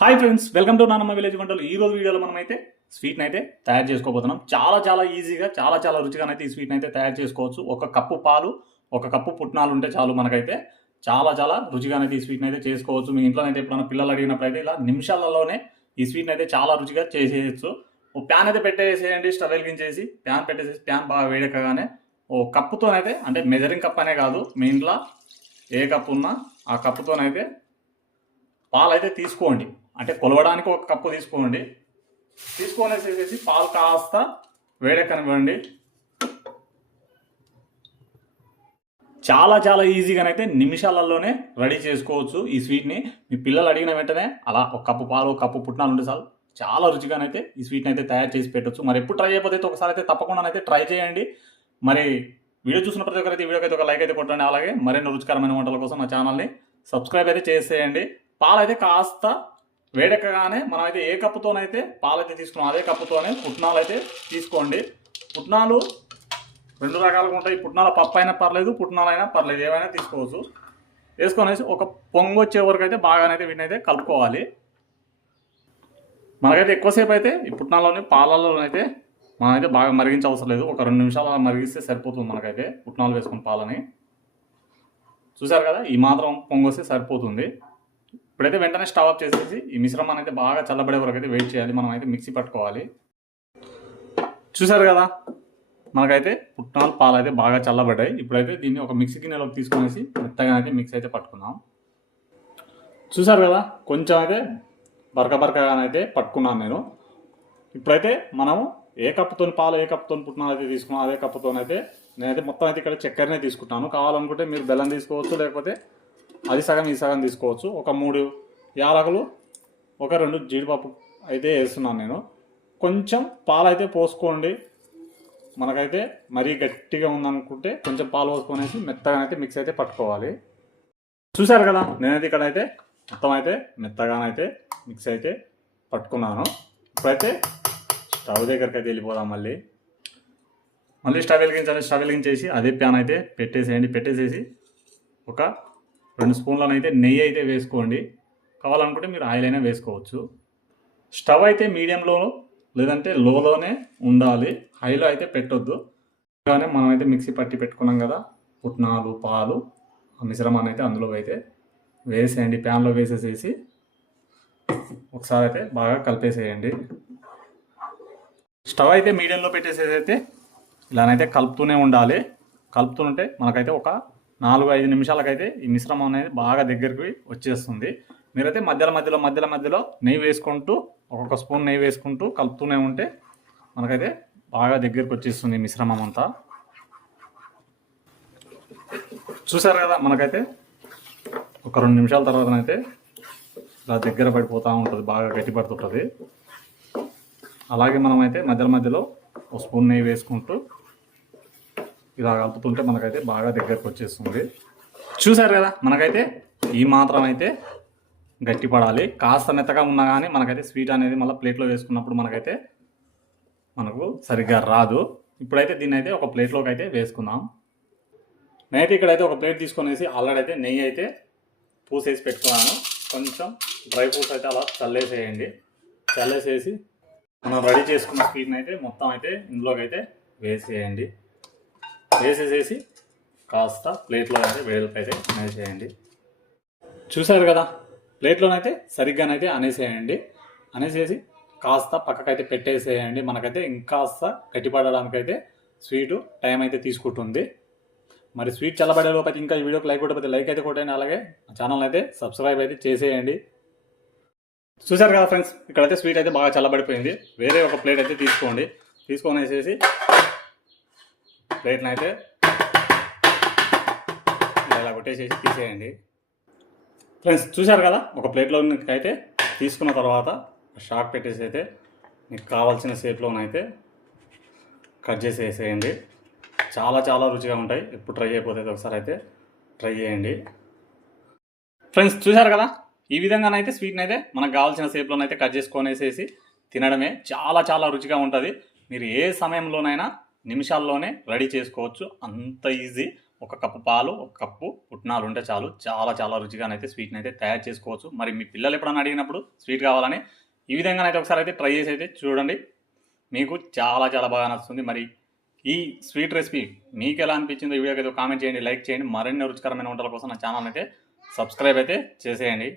Hi friends, welcome to నానమ్మ village వంటలు. ఈ రోజు వీడియోలో మనం అయితే స్వీట్ని అయితే తయారు చేసుకోబోతున్నాం. చాలా ఈజీగా చాలా రుచిగానైతే ఈ స్వీట్ని అయితే తయారు చేసుకోవచ్చు. ఒక కప్పు పాలు, ఒక కప్పు పుట్నాలు ఉంటే చాలు మనకైతే చాలా రుచిగానైతే ఈ స్వీట్ని అయితే చేసుకోవచ్చు. మీ ఇంట్లో అయితే ఎప్పుడైనా పిల్లలు అడిగినప్పుడు అయితే ఇలా నిమిషాలలోనే ఈ స్వీట్ని అయితే చాలా రుచిగా చేసేయచ్చు. ఓ ప్యాన్ అయితే పెట్టేసేయండి, స్టవ్ వెలిగించేసి ప్యాన్ పెట్టేసేసి ప్యాన్ బాగా వేడెక్కగానే ఓ కప్పుతోనైతే, అంటే మెజరింగ్ కప్ అనే కాదు, మీ ఇంట్లో ఏ కప్పు ఉన్నా ఆ కప్పుతోనైతే పాలు అయితే తీసుకోండి. అంటే కొలవడానికి ఒక కప్పు తీసుకోండి. తీసుకొనేసేసి పాలు కాస్త వేడెక్కనివ్వండి. చాలా ఈజీగానైతే నిమిషాలలోనే రెడీ చేసుకోవచ్చు ఈ స్వీట్ని. మీ పిల్లలు అడిగిన వెంటనే అలా ఒక కప్పు పాలు, ఒక కప్పు పుట్నాలు ఉంటే చాలు చాలా రుచిగానైతే ఈ స్వీట్ని అయితే తయారు చేసి పెట్టచ్చు. మరి ఎప్పుడు ట్రై అయిపోతే ఒకసారి అయితే తప్పకుండా ట్రై చేయండి. మరి వీడియో చూసిన ప్రతి ఒక్కరైతే వీడియోకి అయితే ఒక లైక్ అయితే కొట్టండి. అలాగే మరిన్ని రుచికరమైన వంటల కోసం మా ఛానల్ని సబ్స్క్రైబ్ అయితే చేసేయండి. పాలు అయితే కాస్త వేడెక్కగానే మనం అయితే ఏ కప్పుతోనైతే పాలు అయితే తీసుకున్నాం అదే కప్పుతోనే పుట్నాలు అయితే తీసుకోండి. పుట్నాలు రెండు రకాలుగా ఉంటాయి. పుట్నాల పప్పు అయినా పర్లేదు, పుట్నాలు అయినా పర్లేదు, ఏవైనా తీసుకోవచ్చు. వేసుకొనేసి ఒక పొంగు వచ్చే వరకు అయితే బాగానైతే వీటిని అయితే కలుపుకోవాలి. మనకైతే ఎక్కువసేపు అయితే ఈ పుట్నాల్లోని పాలల్లోనైతే మనమైతే బాగా మరిగించవసరం లేదు. ఒక 2 నిమిషాలు అలా మరిగిస్తే సరిపోతుంది. మనకైతే పుట్నాలు వేసుకున్న పాలని చూసారు కదా, ఈ మాత్రం పొంగు వస్తే సరిపోతుంది. ఇప్పుడైతే వెంటనే స్టవ్ ఆఫ్ చేసేసి ఈ మిశ్రమాన్ని అయితే బాగా చల్లబడే వరకు అయితే వెయిట్ చేయాలి. మనం అయితే మిక్సీ పట్టుకోవాలి. చూసారు కదా, మనకైతే పుట్నాలు పాలు అయితే బాగా చల్లబడ్డాయి. ఇప్పుడైతే దీన్ని ఒక మిక్సీ గిన్నెలోకి తీసుకొనేసి మెత్తగా అయితే మిక్స్ అయితే పట్టుకుందాం. చూసారు కదా, కొంచెం అయితే బరకగానైతే పట్టుకున్నాను నేను. ఇప్పుడైతే మనము ఏ కప్పుతోని పాలు, ఏ కప్పుతోని పుట్నాలు అయితే తీసుకున్నాం అదే కప్పుతోనైతే నేనైతే మొత్తం అయితే ఇక్కడ చక్కెరనే తీసుకుంటాను. కావాలనుకుంటే మీరు బెల్లం తీసుకోవచ్చు, లేకపోతే అది సగం ఈ సగం తీసుకోవచ్చు. ఒక 3 యాలకులు, ఒక 2 జీడిపప్పు అయితే వేస్తున్నాను నేను. కొంచెం పాలు అయితే పోసుకోండి. మనకైతే మరీ గట్టిగా ఉందనుకుంటే కొంచెం పాలు పోసుకొనేసి మెత్తగానైతే మిక్స్ అయితే పట్టుకోవాలి. చూసారు కదా, నేనైతే ఇక్కడైతే మొత్తం అయితే మెత్తగానైతే మిక్స్ అయితే పట్టుకున్నాను. ఇప్పుడైతే స్టవ్ దగ్గరికి అయితే వెళ్ళిపోదాం. మళ్ళీ స్టవ్ వెలిగించాలి. స్టవ్ వెలిగించేసి అదే ప్యాన్ అయితే పెట్టేసేయండి. పెట్టేసేసి ఒక 2 స్పూన్లనైతే నెయ్యి అయితే వేసుకోండి. కావాలనుకుంటే మీరు ఆయిల్ అయినా వేసుకోవచ్చు. స్టవ్ అయితే మీడియంలో లేదంటే లోలోనే ఉండాలి, హైలో అయితే పెట్టొద్దు. కానీ మనం అయితే మిక్సీ పట్టి పెట్టుకున్నాం కదా పుట్నాలు, పాలు, ఆ మిశ్రమాన్ని అయితే అందులో అయితే వేసేయండి. ప్యాన్లో వేసేసేసి ఒకసారి అయితే బాగా కలిపేసేయండి. స్టవ్ అయితే మీడియంలో పెట్టేసేసి అయితే ఇలానైతే కలుపుతూనే ఉండాలి. కలుపుతుంటే మనకైతే ఒక 4-5 నిమిషాలకైతే ఈ మిశ్రమం అనేది బాగా దగ్గరికి వచ్చేస్తుంది. మీరైతే మధ్యలో నెయ్యి వేసుకుంటూ, ఒక్కొక్క స్పూన్ నెయ్యి వేసుకుంటూ కలుపుతూనే ఉంటే మనకైతే బాగా దగ్గరికి వచ్చేస్తుంది ఈ మిశ్రమం అంతా. చూసారు కదా, మనకైతే ఒక 2 నిమిషాల తర్వాతనైతే ఇలా దగ్గర పడిపోతూ ఉంటుంది, బాగా గట్టి పడుతుంటుంది. అలాగే మనమైతే మధ్యలో ఒక స్పూన్ నెయ్యి వేసుకుంటూ ఇలా కలుపుతుంటే మనకైతే బాగా దగ్గరకు వచ్చేస్తుంది. చూసారు కదా, మనకైతే ఈ మాత్రం అయితే గట్టి పడాలి. కాస్త మెత్తగా ఉన్నా కానీ మనకైతే స్వీట్ అనేది మళ్ళీ ప్లేట్లో వేసుకున్నప్పుడు మనకు సరిగ్గా రాదు. ఇప్పుడైతే దీన్ని అయితే ఒక ప్లేట్లోకి అయితే వేసుకుందాం. నేనైతే ఇక్కడైతే ఒక ప్లేట్ తీసుకొనేసి ఆల్రెడీ అయితే నెయ్యి అయితే పూసేసి పెట్టుకున్నాను. కొంచెం డ్రై ఫ్రూట్స్ అయితే అలా చల్లేసేసి మనం రెడీ చేసుకున్న స్వీట్ని అయితే మొత్తం అయితే ఇందులోకి అయితే వేసేయండి. వేసేసేసి కాస్త ప్లేట్లో అయితే వేడికి అయితే అనేసేయండి. చూసారు కదా, ప్లేట్లోనైతే సరిగ్గానైతే అనేసేసి కాస్త పక్కకైతే పెట్టేసేయండి. మనకైతే ఇంకాస్త గట్టిపడడానికైతే స్వీటు టైం అయితే తీసుకుంటుంది. మరి స్వీట్ చల్లబడే లోపు అయితే ఇంకా ఈ వీడియోకి లైక్ కొట్టకపోతే లైక్ అయితే కొట్టండి. అలాగే ఛానల్ అయితే సబ్స్క్రైబ్ అయితే చేసేయండి. చూసారు కదా ఫ్రెండ్స్, ఇక్కడైతే స్వీట్ అయితే బాగా చల్లబడిపోయింది. వేరే ఒక ప్లేట్ అయితే తీసుకొనేసేసి ప్లేట్ని అయితే ఇలా కొట్టేసేసి తీసేయండి. ఫ్రెండ్స్ చూసారు కదా, ఒక ప్లేట్లో అయితే తీసుకున్న తర్వాత షాక్ పెట్టేసి అయితే మీకు కావాల్సిన షేప్లోనైతే కట్ చేసి వేసేయండి. చాలా రుచిగా ఉంటాయి. ఎప్పుడు ట్రై అయిపోతే ఒకసారి అయితే ట్రై చేయండి. ఫ్రెండ్స్ చూసారు కదా, ఈ విధంగానైతే స్వీట్ని అయితే మనకు కావాల్సిన షేప్లోనైతే కట్ చేసుకొనేసేసి తినడమే చాలా రుచిగా ఉంటుంది. మీరు ఏ సమయంలోనైనా నిమిషాల్లోనే రెడీ చేసుకోవచ్చు, అంత ఈజీ. ఒక కప్పు పాలు, ఒక కప్పు పుట్నాలు ఉంటే చాలు. చాలా చాలా రుచిగానైతే స్వీట్ని అయితే తయారు చేసుకోవచ్చు. మరి మీ పిల్లలు ఎప్పుడన్నా అడిగినప్పుడు స్వీట్ కావాలని ఈ విధంగానైతే ఒకసారి అయితే ట్రై చేసి అయితే చూడండి. మీకు చాలా చాలా బాగా నచ్చుతుంది. మరి ఈ స్వీట్ రెసిపీ మీకు ఎలా అనిపించిందో ఈ వీడియోకి అయితే కామెంట్ చేయండి, లైక్ చేయండి. మరిన్ని రుచికరమైన వంటల కోసం నా ఛానల్ అయితే సబ్స్క్రైబ్ అయితే చేసేయండి.